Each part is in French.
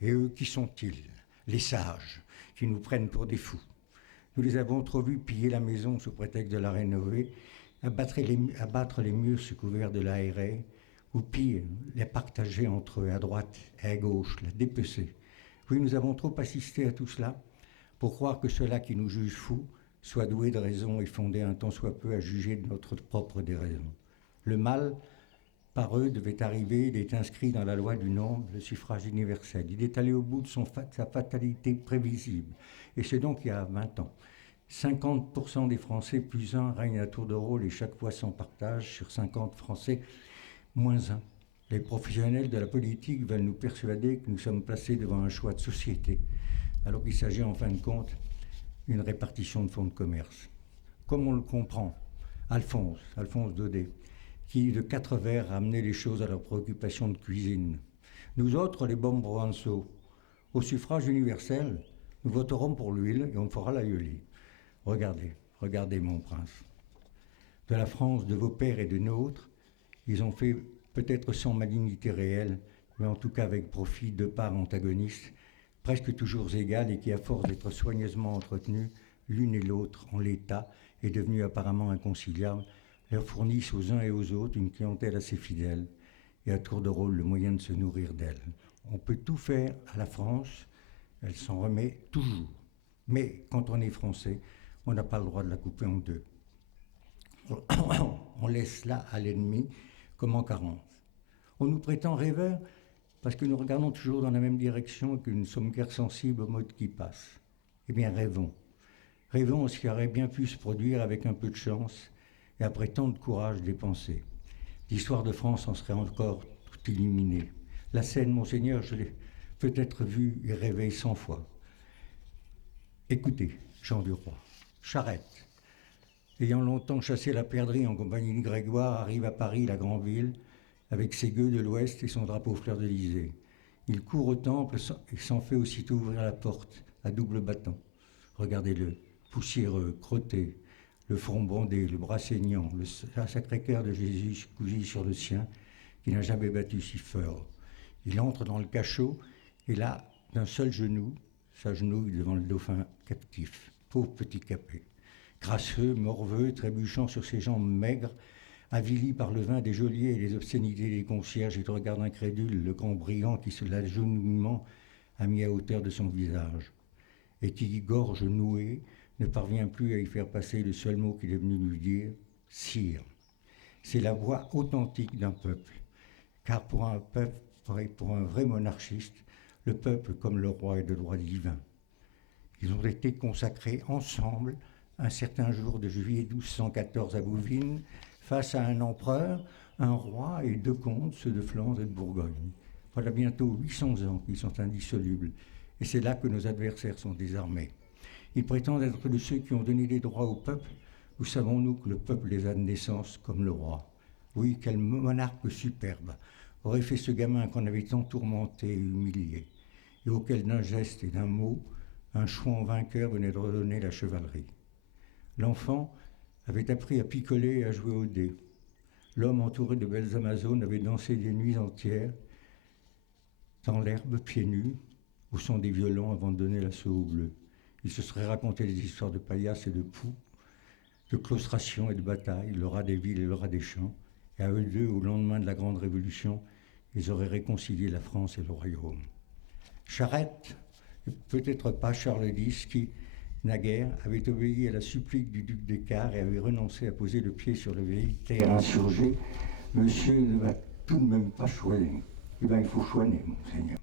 Et eux, qui sont-ils? Les sages, qui nous prennent pour des fous. Nous les avons trop vus piller la maison sous prétexte de la rénover, abattre les murs sous couvert de l'aérer, ou pire, les partager entre eux à droite et à gauche, la dépecer. Oui, nous avons trop assisté à tout cela pour croire que ceux-là qui nous jugent fous soient doués de raison et fondés un tant soit peu à juger de notre propre déraison. Le mal, par eux, devait arriver, il est inscrit dans la loi du nombre, le suffrage universel. Il est allé au bout de sa fatalité prévisible. Et c'est donc il y a 20 ans. 50% des Français plus 1 règnent à tour de rôle et chaque fois s'en partage sur 50 Français moins 1. Les professionnels de la politique veulent nous persuader que nous sommes placés devant un choix de société, alors qu'il s'agit en fin de compte d'une répartition de fonds de commerce. Comme on le comprend, Alphonse Daudet, qui de 4 vers a amené les choses à leurs préoccupations de cuisine. Nous autres, les bombes provençaux, au suffrage universel, nous voterons pour l'huile et on fera l'aïeulie. Regardez mon prince. De la France de vos pères et de nôtres, ils ont fait peut-être sans malignité réelle, mais en tout cas avec profit de parts antagonistes, presque toujours égales et qui, à force d'être soigneusement entretenues, l'une et l'autre, en l'état, est devenue apparemment inconciliable, leur fournissent aux uns et aux autres une clientèle assez fidèle et à tour de rôle le moyen de se nourrir d'elle. On peut tout faire à la France, elle s'en remet toujours. Mais quand on est français, on n'a pas le droit de la couper en deux. On laisse là à l'ennemi comme en carence. On nous prétend rêveurs parce que nous regardons toujours dans la même direction et que nous ne sommes guère sensibles aux modes qui passent. Eh bien, rêvons. Rêvons ce qui aurait bien pu se produire avec un peu de chance et après tant de courage dépensé. L'histoire de France en serait encore tout illuminée. La scène, monseigneur, je l'ai peut-être vue et rêvée 100 fois. Écoutez, Jean Duroy, Charette, ayant longtemps chassé la perdrix en compagnie de Grégoire, arrive à Paris, la grande ville, avec ses gueux de l'Ouest et son drapeau fleur-d'Elysée. Il court au temple et s'en fait aussitôt ouvrir la porte, à double battant. Regardez-le, poussiéreux, crotté, le front bondé, le bras saignant, le Sacré-Cœur de Jésus cousu sur le sien, qui n'a jamais battu si fort. Il entre dans le cachot, et là, d'un seul genou, s'agenouille devant le dauphin captif. Pauvre petit capet. Crasseux, morveux, trébuchant sur ses jambes maigres, avili par le vin des geôliers et les obscénités des concierges, il regarde incrédule le grand brigand qui, sous l'agenouillement, a mis à hauteur de son visage, et qui, gorge nouée, ne parvient plus à y faire passer le seul mot qu'il est venu lui dire, « Sire ». C'est la voix authentique d'un peuple, car pour un peuple, pour un vrai monarchiste, le peuple, comme le roi, est de droit divin. Ils ont été consacrés ensemble un certain jour de juillet 1214 à Bouvines, face à un empereur, un roi et 2 comtes, ceux de Flandre et de Bourgogne. Voilà bientôt 800 ans qu'ils sont indissolubles, et c'est là que nos adversaires sont désarmés. Ils prétendent être de ceux qui ont donné des droits au peuple. Où savons-nous que le peuple les a de naissance comme le roi? Oui, quel monarque superbe aurait fait ce gamin qu'on avait tant tourmenté et humilié, et auquel d'un geste et d'un mot, un chouan vainqueur venait de redonner la chevalerie. L'enfant avait appris à picoler et à jouer au dé. L'homme entouré de belles amazones avait dansé des nuits entières dans l'herbe, pieds nus, au son des violons avant de donner l'assaut au bleu. Il se serait raconté des histoires de paillasses et de poux, de claustration et de bataille, le rat des villes et le rat des champs, et à eux deux, au lendemain de la Grande Révolution, ils auraient réconcilié la France et le royaume. Charette, peut-être pas Charles X, qui, naguère, avait obéi à la supplique du duc d'Écart et avait renoncé à poser le pied sur le vieil terrain insurgé. Monsieur ne va tout de même pas choisir. Eh bien, il faut choisir, monseigneur.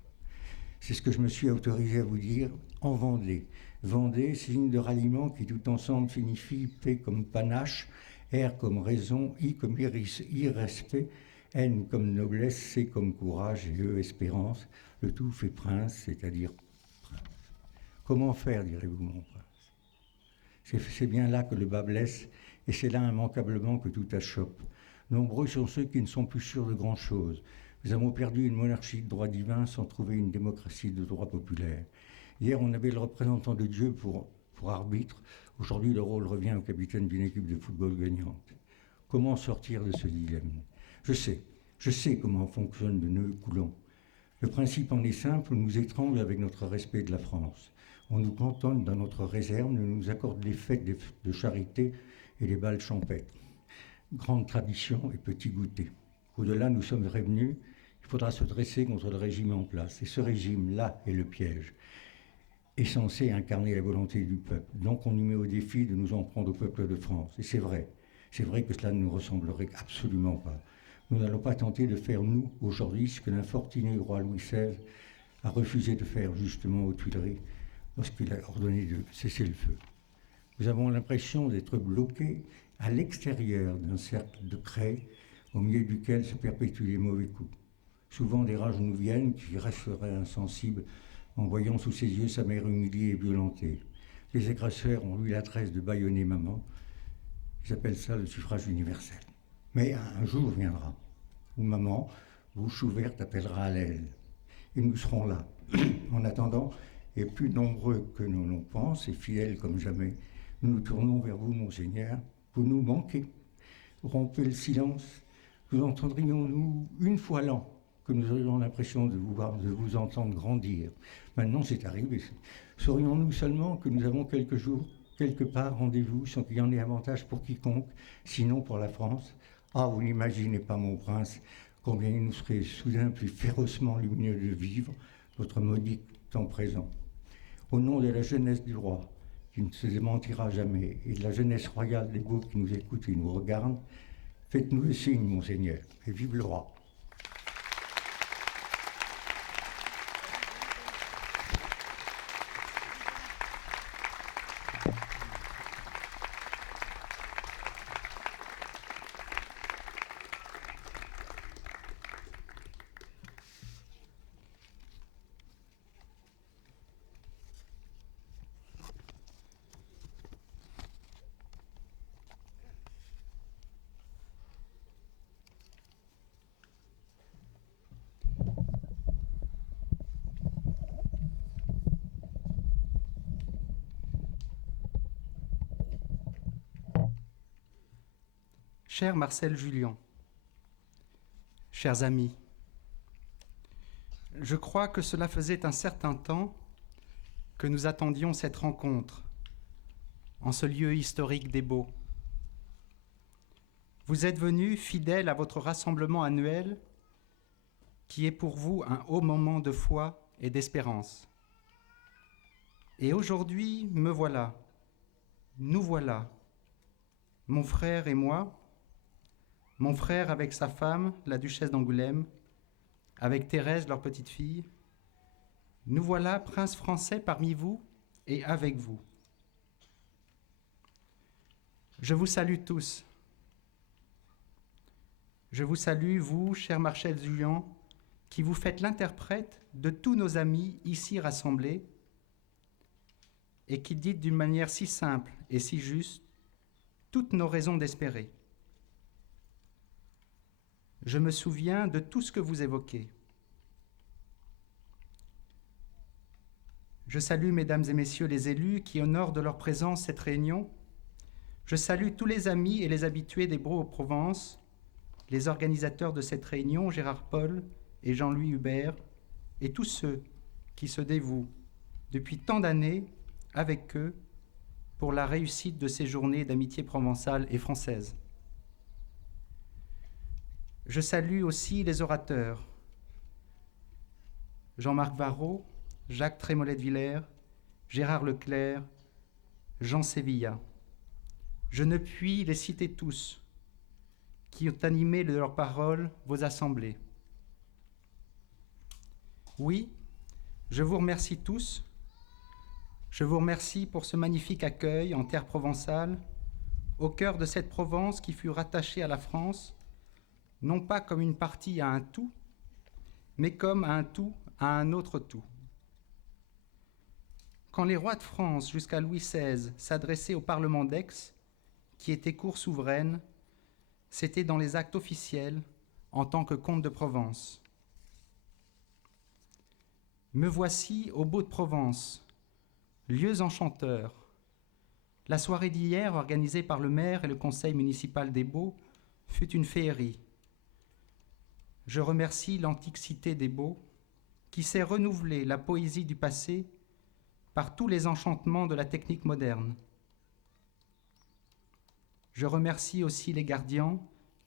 C'est ce que je me suis autorisé à vous dire en Vendée. Vendée, signe de ralliement qui tout ensemble signifie P comme panache, R comme raison, I comme irrespect, N comme noblesse, C comme courage et E espérance. Le tout fait prince, c'est-à-dire prince. Comment faire, direz-vous, mon prince? C'est bien là que le bas blesse, et c'est là immanquablement que tout achoppe. Nombreux sont ceux qui ne sont plus sûrs de grand-chose. Nous avons perdu une monarchie de droit divin sans trouver une démocratie de droit populaire. Hier, on avait le représentant de Dieu pour arbitre. Aujourd'hui, le rôle revient au capitaine d'une équipe de football gagnante. Comment sortir de ce dilemme? Je sais comment fonctionne le nœud coulant. Le principe en est simple, on nous étrangle avec notre respect de la France. On nous cantonne dans notre réserve, on nous accorde les fêtes de charité et les bals champêtres. Grande tradition et petit goûter. Au-delà, nous sommes revenus, il faudra se dresser contre le régime en place. Et ce régime-là est le piège, est censé incarner la volonté du peuple. Donc on nous met au défi de nous en prendre au peuple de France. Et c'est vrai que cela ne nous ressemblerait absolument pas. Nous n'allons pas tenter de faire, nous, aujourd'hui, ce que l'infortuné roi Louis XVI a refusé de faire justement aux Tuileries lorsqu'il a ordonné de cesser le feu. Nous avons l'impression d'être bloqués à l'extérieur d'un cercle de craie au milieu duquel se perpétuent les mauvais coups. Souvent des rages nous viennent qui resteraient insensibles en voyant sous ses yeux sa mère humiliée et violentée. Les agresseurs ont eu l'adresse de bâillonner maman. Ils appellent ça le suffrage universel. Mais un jour viendra où maman, bouche ouverte, appellera à l'aile. Et nous serons là. En attendant, et plus nombreux que nous l'on pense, et fidèles comme jamais, nous nous tournons vers vous, Monseigneur. Vous nous manquez. Rompez le silence. Nous entendrions-nous une fois l'an que nous aurions l'impression de vous entendre grandir. Maintenant, c'est arrivé. Saurions-nous seulement que nous avons quelques jours, quelque part, rendez-vous, sans qu'il y en ait avantage pour quiconque, sinon pour la France? Ah, vous n'imaginez pas, mon prince, combien il nous serait soudain plus férocement lumineux de vivre votre maudit temps présent. Au nom de la jeunesse du roi, qui ne se démentira jamais, et de la jeunesse royale des beaux qui nous écoutent et nous regardent, faites-nous le signe, Monseigneur, et vive le roi. Cher Marcel Julien, chers amis, je crois que cela faisait un certain temps que nous attendions cette rencontre en ce lieu historique des Baux. Vous êtes venus fidèles à votre rassemblement annuel qui est pour vous un haut moment de foi et d'espérance. Et aujourd'hui, me voilà, nous voilà, mon frère et moi, mon frère avec sa femme, la duchesse d'Angoulême, avec Thérèse, leur petite fille. Nous voilà, princes français parmi vous et avec vous. Je vous salue tous. Je vous salue, vous, cher Marcel Julien, qui vous faites l'interprète de tous nos amis ici rassemblés et qui dites d'une manière si simple et si juste toutes nos raisons d'espérer. Je me souviens de tout ce que vous évoquez. Je salue, mesdames et messieurs les élus, qui honorent de leur présence cette réunion. Je salue tous les amis et les habitués des Baux-aux-Provence, les organisateurs de cette réunion, Gérard Paul et Jean-Louis Hubert, et tous ceux qui se dévouent depuis tant d'années avec eux pour la réussite de ces journées d'amitié provençale et française. Je salue aussi les orateurs, Jean-Marc Varro, Jacques Trémollet de Villers, Gérard Leclerc, Jean Sévilla. Je ne puis les citer tous, qui ont animé de leurs paroles vos assemblées. Oui, je vous remercie tous. Je vous remercie pour ce magnifique accueil en terre provençale, au cœur de cette Provence qui fut rattachée à la France, non pas comme une partie à un tout, mais comme un tout à un autre tout. Quand les rois de France, jusqu'à Louis XVI, s'adressaient au Parlement d'Aix, qui était cour souveraine, c'était dans les actes officiels, en tant que comte de Provence. Me voici aux Baux de Provence, lieux enchanteurs. La soirée d'hier, organisée par le maire et le conseil municipal des Baux, fut une féerie. Je remercie l'antique cité des Baux, qui sait renouveler la poésie du passé par tous les enchantements de la technique moderne. Je remercie aussi les gardiens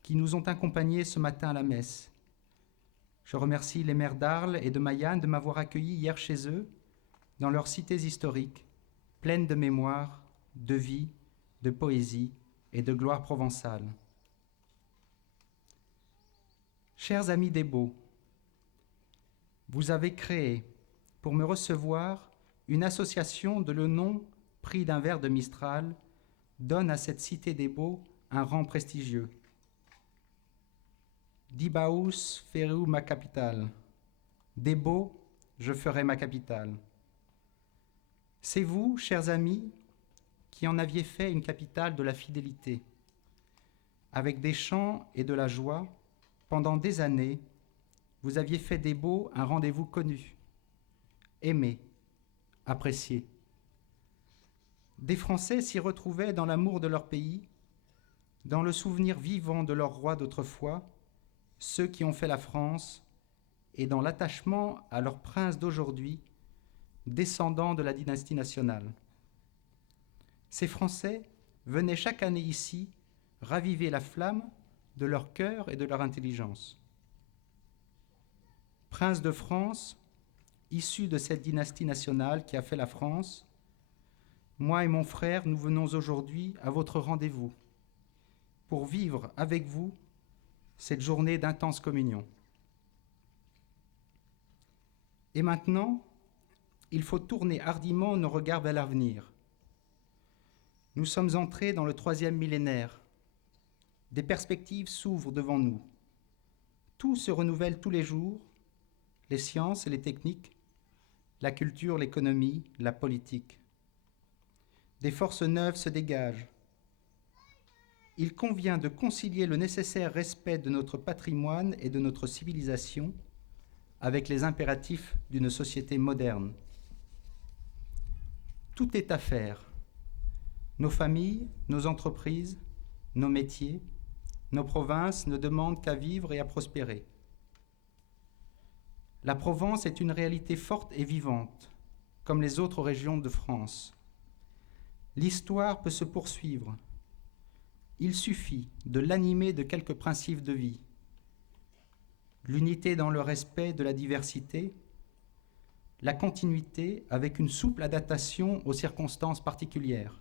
qui nous ont accompagnés ce matin à la messe. Je remercie les maires d'Arles et de Mayenne de m'avoir accueilli hier chez eux, dans leurs cités historiques, pleines de mémoire, de vie, de poésie et de gloire provençale. Chers amis des Beaux, vous avez créé, pour me recevoir, une association dont le nom, pris d'un vers de Mistral, donne à cette cité des Beaux un rang prestigieux. Dibaus ferou ma capitale. Des Beaux, je ferai ma capitale. C'est vous, chers amis, qui en aviez fait une capitale de la fidélité. Avec des chants et de la joie, pendant des années, vous aviez fait des Beaux un rendez-vous connu, aimé, apprécié. Des Français s'y retrouvaient dans l'amour de leur pays, dans le souvenir vivant de leurs rois d'autrefois, ceux qui ont fait la France, et dans l'attachement à leurs princes d'aujourd'hui, descendants de la dynastie nationale. Ces Français venaient chaque année ici raviver la flamme de leur cœur et de leur intelligence. Princes de France, issus de cette dynastie nationale qui a fait la France, moi et mon frère, nous venons aujourd'hui à votre rendez-vous pour vivre avec vous cette journée d'intense communion. Et maintenant, il faut tourner hardiment nos regards vers l'avenir. Nous sommes entrés dans le 3e millénaire. Des perspectives s'ouvrent devant nous. Tout se renouvelle tous les jours, les sciences et les techniques, la culture, l'économie, la politique. Des forces neuves se dégagent. Il convient de concilier le nécessaire respect de notre patrimoine et de notre civilisation avec les impératifs d'une société moderne. Tout est à faire. Nos familles, nos entreprises, nos métiers, nos provinces ne demandent qu'à vivre et à prospérer. La Provence est une réalité forte et vivante, comme les autres régions de France. L'histoire peut se poursuivre. Il suffit de l'animer de quelques principes de vie. L'unité dans le respect de la diversité, la continuité avec une souple adaptation aux circonstances particulières.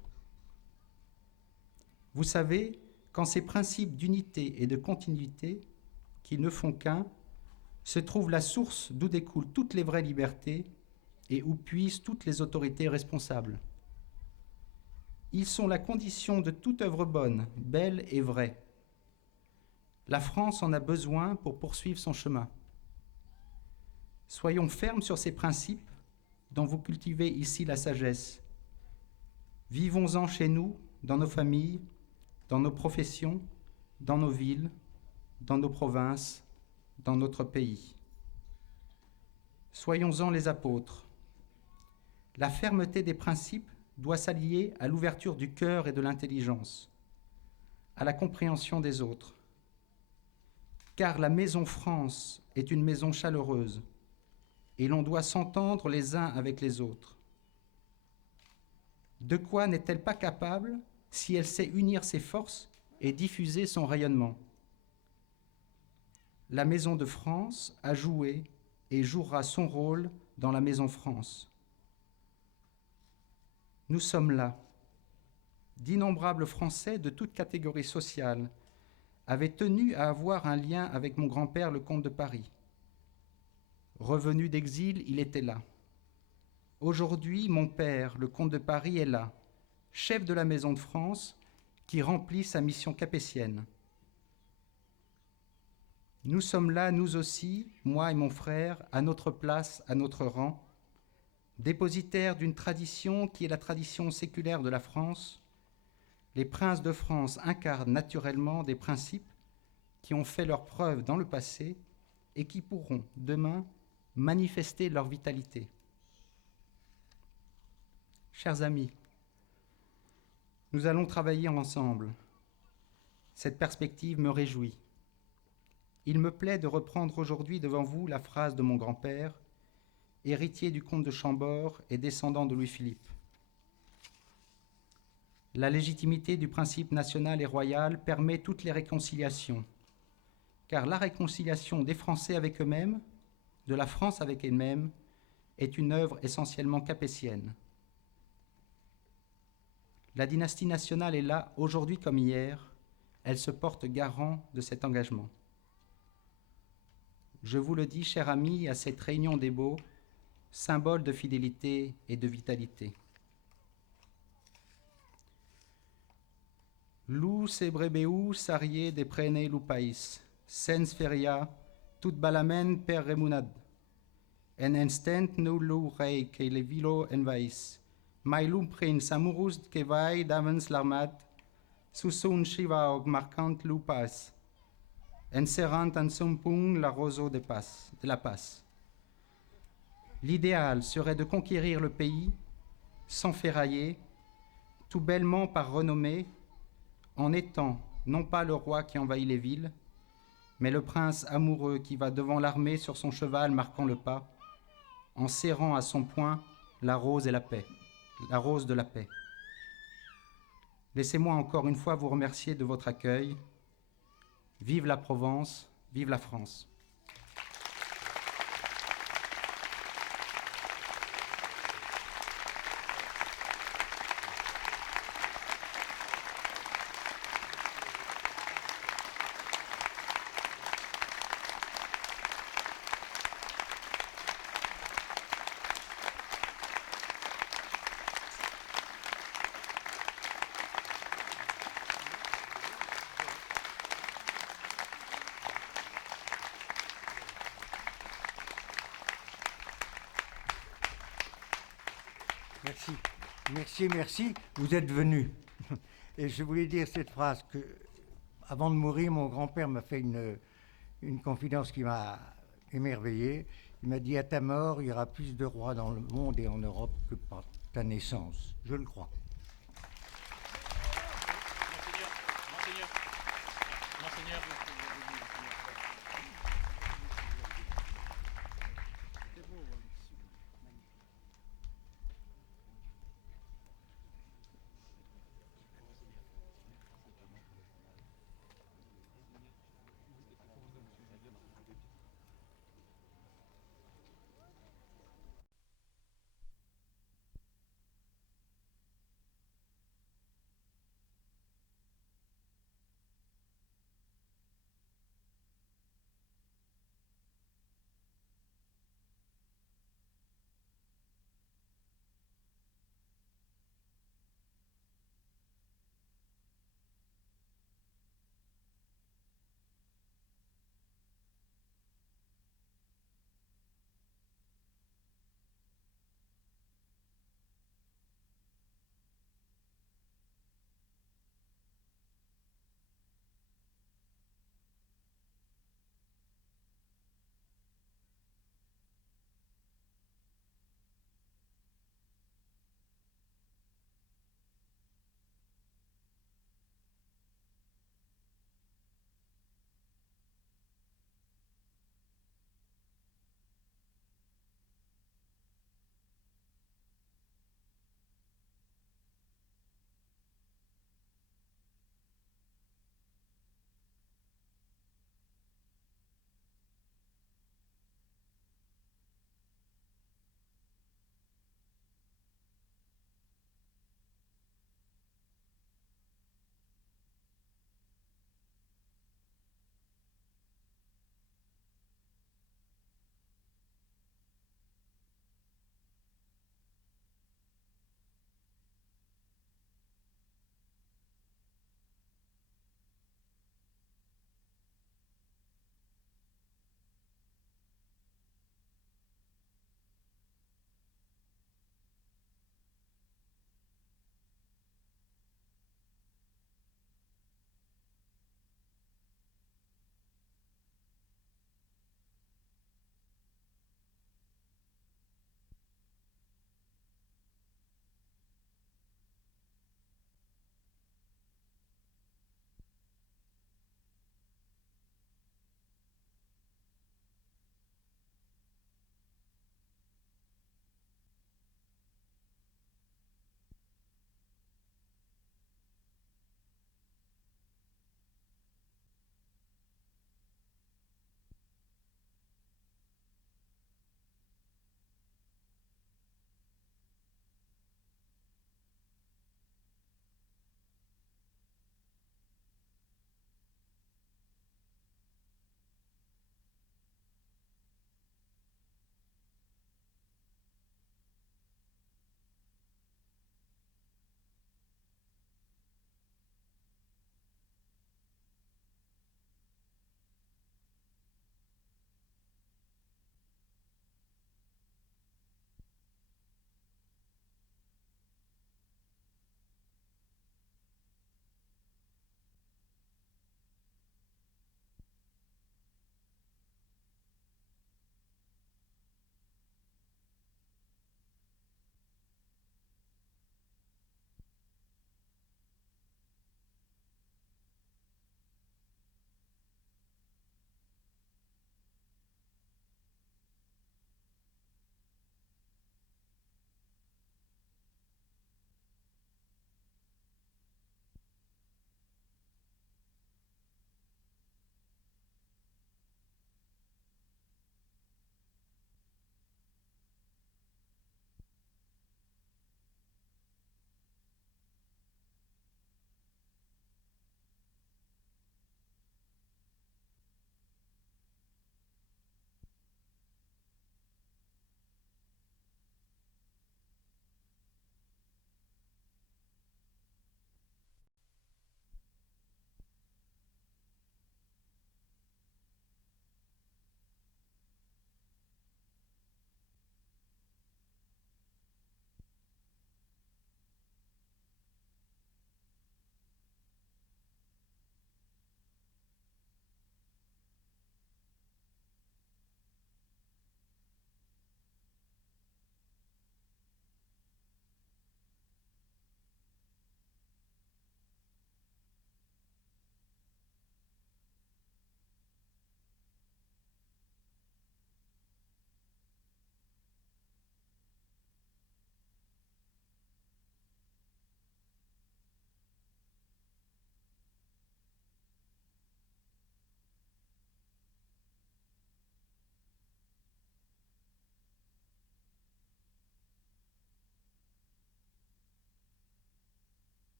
Vous savez, quand ces principes d'unité et de continuité, qui ne font qu'un, se trouve la source d'où découlent toutes les vraies libertés et où puisent toutes les autorités responsables. Ils sont la condition de toute œuvre bonne, belle et vraie. La France en a besoin pour poursuivre son chemin. Soyons fermes sur ces principes dont vous cultivez ici la sagesse. Vivons-en chez nous, dans nos familles, dans nos professions, dans nos villes, dans nos provinces, dans notre pays. Soyons-en les apôtres. La fermeté des principes doit s'allier à l'ouverture du cœur et de l'intelligence, à la compréhension des autres. Car la maison France est une maison chaleureuse, et l'on doit s'entendre les uns avec les autres. De quoi n'est-elle pas capable si elle sait unir ses forces et diffuser son rayonnement? La maison de France a joué et jouera son rôle dans la maison France. Nous sommes là. D'innombrables Français de toutes catégories sociales avaient tenu à avoir un lien avec mon grand-père, le comte de Paris. Revenu d'exil, il était là. Aujourd'hui, mon père, le comte de Paris, est là, chef de la Maison de France, qui remplit sa mission capétienne. Nous sommes là, nous aussi, moi et mon frère, à notre place, à notre rang, dépositaires d'une tradition qui est la tradition séculaire de la France. Les princes de France incarnent naturellement des principes qui ont fait leur preuve dans le passé et qui pourront, demain, manifester leur vitalité. Chers amis, nous allons travailler ensemble. Cette perspective me réjouit. Il me plaît de reprendre aujourd'hui devant vous la phrase de mon grand-père héritier du comte de Chambord et descendant de Louis-Philippe. La légitimité du principe national et royal permet toutes les réconciliations, car la réconciliation des Français avec eux-mêmes, de la France avec elle-même, est une œuvre essentiellement capétienne. La dynastie nationale est là, aujourd'hui comme hier, elle se porte garant de cet engagement. Je vous le dis, cher ami, à cette réunion des beaux, symbole de fidélité et de vitalité. Lou sebrebeu sarie de prene lupais, sens feria, tout balamen per remunad. En instant nu lu rei que le vilo envahis, mai lum prin samurus que vai davans l'armad, susun shiva og marquant lupas, enserrant en son pung la roseau de la passe. L'idéal serait de conquérir le pays sans ferrailler, tout bellement par renommée, en étant non pas le roi qui envahit les villes, mais le prince amoureux qui va devant l'armée sur son cheval marquant le pas, en serrant à son poing la rose et la paix, la rose de la paix. Laissez-moi encore une fois vous remercier de votre accueil. Vive la Provence, vive la France. Merci, merci, merci. Vous êtes venu. Et je voulais dire cette phrase que, avant de mourir, mon grand-père m'a fait une confidence qui m'a émerveillé. Il m'a dit: à ta mort, il y aura plus de rois dans le monde et en Europe que par ta naissance. Je le crois.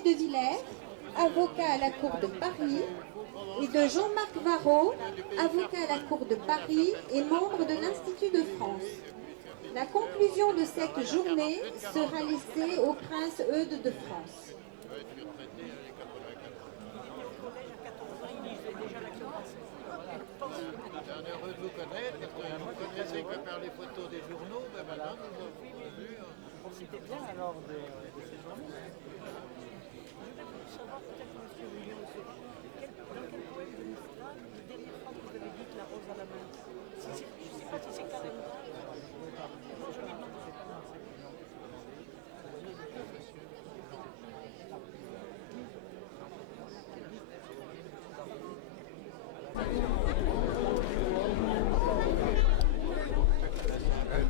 René de Villers, avocat à la Cour de Paris, et de Jean-Marc Varro, avocat à la Cour de Paris et membre de l'Institut de France. La conclusion de cette journée sera laissée au prince Eudes de France. On est heureux de vous connaître, parce que vous ne connaissez que par les photos des journaux, ben voilà, nous avons vu. Profitez bien alors de ces journées. Je voulais savoir peut-être, monsieur Julien, dans quel poème de Mistral, la dernière fois que vous avez dit que la rose à la main, je ne sais pas si c'est Calendar. Je lui demande.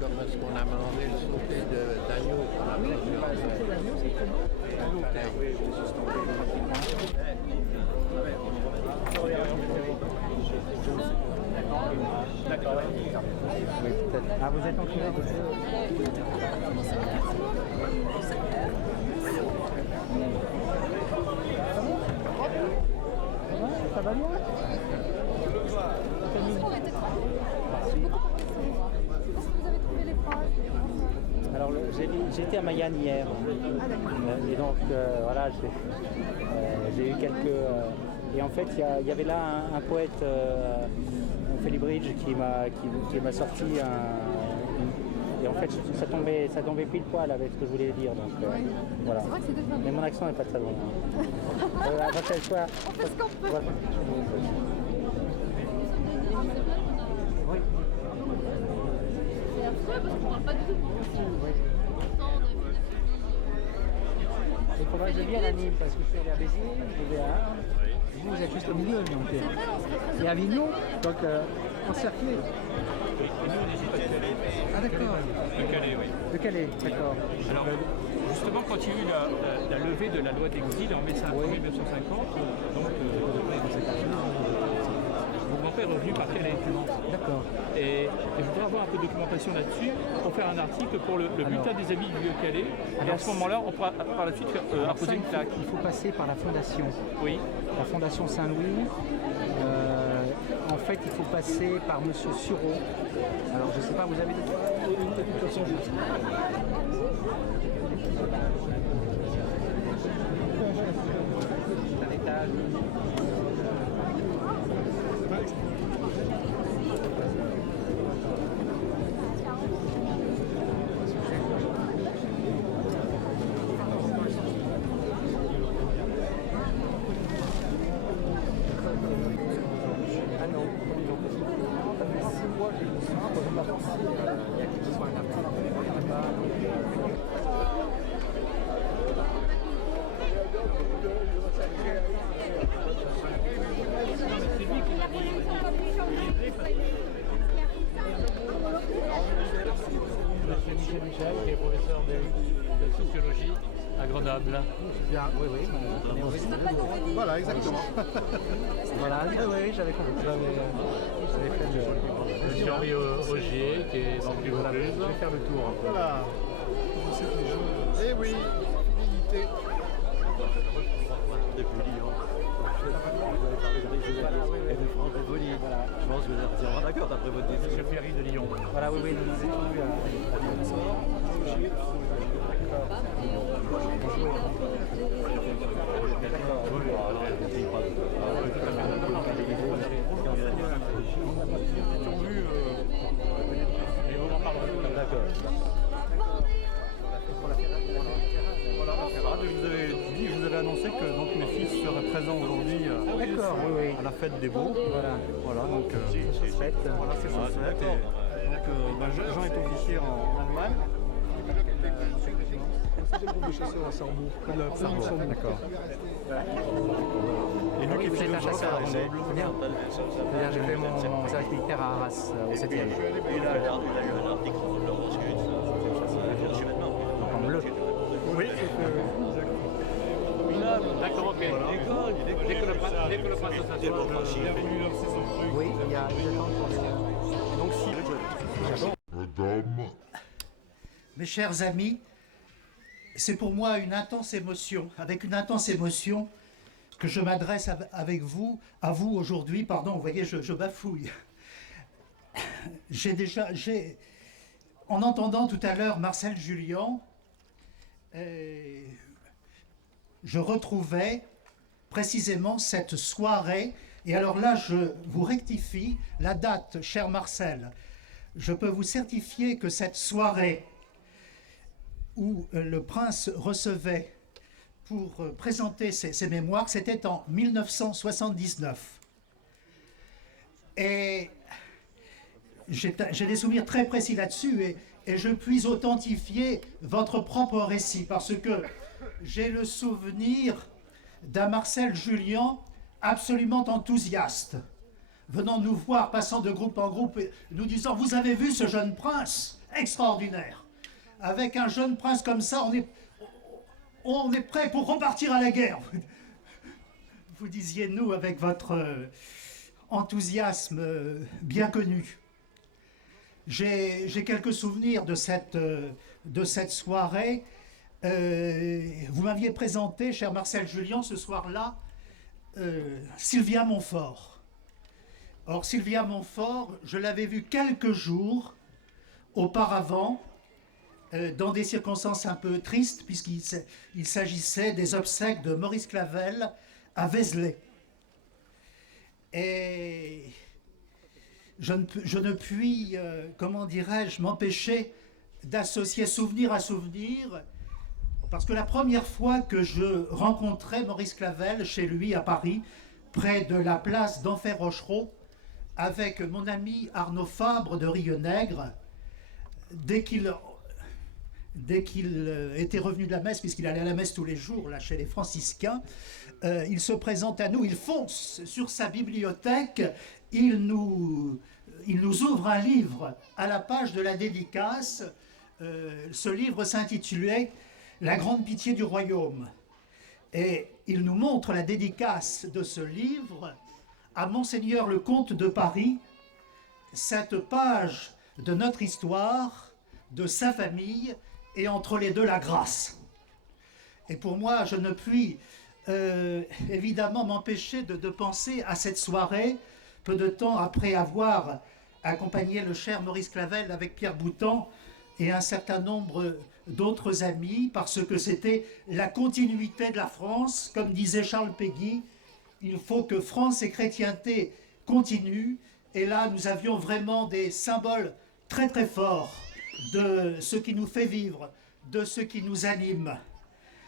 Comme ce qu'on a mangé le sauté d'agneau qu'on a mangé. Le sauté d'agneau, c'est comment? D'accord. Oui, peut-être. Ah, vous êtes en cuisine? Ça va bien? Alors j'étais à Mayenne hier et donc voilà j'ai eu quelques et en fait il y avait là un poète Felibridge qui m'a sorti et en fait ça tombait pile poil avec ce que je voulais dire donc voilà. Mais mon accent n'est pas très bon. Rappelle-toi. On fait ce qu'on peut. Voilà. Oui. C'est affreux parce qu'on parle pas du tout. Il faudrait que je vienne à Nîmes parce que je suis allé à Béziers, je vais à Arles. Vous êtes juste au milieu, donc. Et à Avignon, donc encerclé. Ah d'accord. De Calais, oui. De Calais, d'accord. Alors, justement, quand il y a eu la levée de la loi d'exil en mai 1950, donc mon grand-père est revenu par Calais. D'accord. Et je voudrais avoir un peu de documentation là-dessus pour faire un article pour le bulletin des avis du Vieux-Calais. Et à ce moment-là, on pourra par la suite imposer une plaque. Il faut passer par la fondation. Oui. La fondation Saint-Louis. En fait, il faut passer par Monsieur Sureau. Alors, je ne sais pas, vous avez une documentation un étage. Michel, qui est professeur de sociologie à Grenoble. Bien, oui, oui. Voilà, exactement. Voilà, oui, j'avais compris. J'avais fait le... Monsieur Henri Augier, qui est membre du Vaucluse. Je vais faire le tour un peu. Voilà. Eh oui, fidélité. Depuis Lyon. Vous avez parlé de Richelieu et de France Rivoli. Voilà. Je pense que vous êtes entièrement d'accord d'après votre discours. Monsieur Ferry de Lyon. Voilà, oui, nous nous étions vus à... Vous avez annoncé que donc, mes fils seraient présents aujourd'hui à la fête des Beaux. Voilà donc c'est fête. Voilà, c'est son fête. Donc Jean est officier en Allemagne. C'est le groupe de chasseurs à Sarrebourg, près de la Sarrebourg. D'accord. Et lui qui Vous fait êtes le un chasseur, Grenoble. c'est bien. C'est-à-dire, j'ai fait mon service militaire à Arras, au 7e. Il a eu un article dans le Laurence que j'ai reçu maintenant. Donc en bleu. Oui. D'accord, ok. Dès que le prince s'assoit, Oui, il y a des attentes pour les... Donc si Mes chers amis, c'est pour moi une intense émotion, avec une intense émotion que je m'adresse avec vous, à vous aujourd'hui. Pardon, vous voyez, je bafouille. En entendant tout à l'heure Marcel Julien, je retrouvais précisément cette soirée. Et alors là, je vous rectifie la date, cher Marcel. Je peux vous certifier que cette soirée où le prince recevait pour présenter ses mémoires, c'était en 1979. Et j'ai des souvenirs très précis là-dessus et je puis authentifier votre propre récit parce que j'ai le souvenir d'un Marcel Julien absolument enthousiaste, venant nous voir, passant de groupe en groupe, nous disant « Vous avez vu ce jeune prince extraordinaire ?» Avec un jeune prince comme ça, on est prêt pour repartir à la guerre. Vous disiez nous avec votre enthousiasme bien connu. J'ai quelques souvenirs de cette soirée. Vous m'aviez présenté, cher Marcel Julien, ce soir-là, Sylvia Montfort. Or, Sylvia Montfort, je l'avais vue quelques jours auparavant, dans des circonstances un peu tristes, puisqu'il s'agissait des obsèques de Maurice Clavel à Vézelay. Et je ne puis, comment dirais-je, m'empêcher d'associer souvenir à souvenir, parce que la première fois que je rencontrais Maurice Clavel chez lui à Paris, près de la place d'Enfer-Rochereau, avec mon ami Arnaud Fabre de Rieux-Nègre, dès qu'il était revenu de la messe, puisqu'il allait à la messe tous les jours, là, chez les franciscains, il se présente à nous, il fonce sur sa bibliothèque, il nous ouvre un livre à la page de la dédicace. Ce livre s'intitulait « La grande pitié du royaume ». Et il nous montre la dédicace de ce livre à Monseigneur le comte de Paris, cette page de notre histoire, de sa famille, et entre les deux la grâce. Et pour moi, je ne puis évidemment m'empêcher de penser à cette soirée, peu de temps après avoir accompagné le cher Maurice Clavel avec Pierre Boutan et un certain nombre d'autres amis, parce que c'était la continuité de la France. Comme disait Charles Péguy, il faut que France et chrétienté continuent. Et là, nous avions vraiment des symboles très très forts de ce qui nous fait vivre, de ce qui nous anime.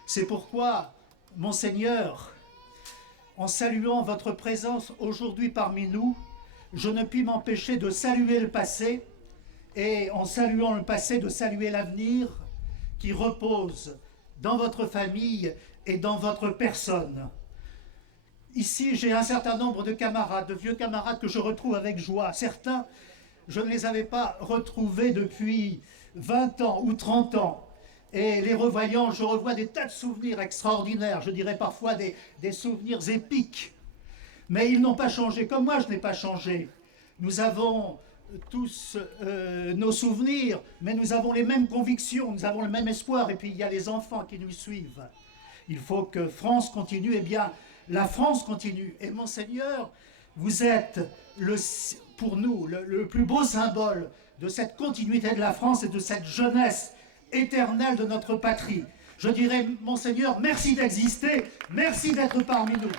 C'est pourquoi, Monseigneur, en saluant votre présence aujourd'hui parmi nous, je ne puis m'empêcher de saluer le passé, et en saluant le passé, de saluer l'avenir qui repose dans votre famille et dans votre personne. Ici, j'ai un certain nombre de camarades, de vieux camarades que je retrouve avec joie. Certains, je ne les avais pas retrouvés depuis 20 ans ou 30 ans. Et les revoyant, je revois des tas de souvenirs extraordinaires, je dirais parfois des souvenirs épiques. Mais ils n'ont pas changé, comme moi je n'ai pas changé. Nous avons tous nos souvenirs, mais nous avons les mêmes convictions, nous avons le même espoir, et puis il y a les enfants qui nous suivent. Il faut que France continue, eh bien, la France continue. Et Monseigneur, vous êtes pour nous le plus beau symbole de cette continuité de la France et de cette jeunesse éternelle de notre patrie. Je dirais, Monseigneur, merci d'exister, merci d'être parmi nous.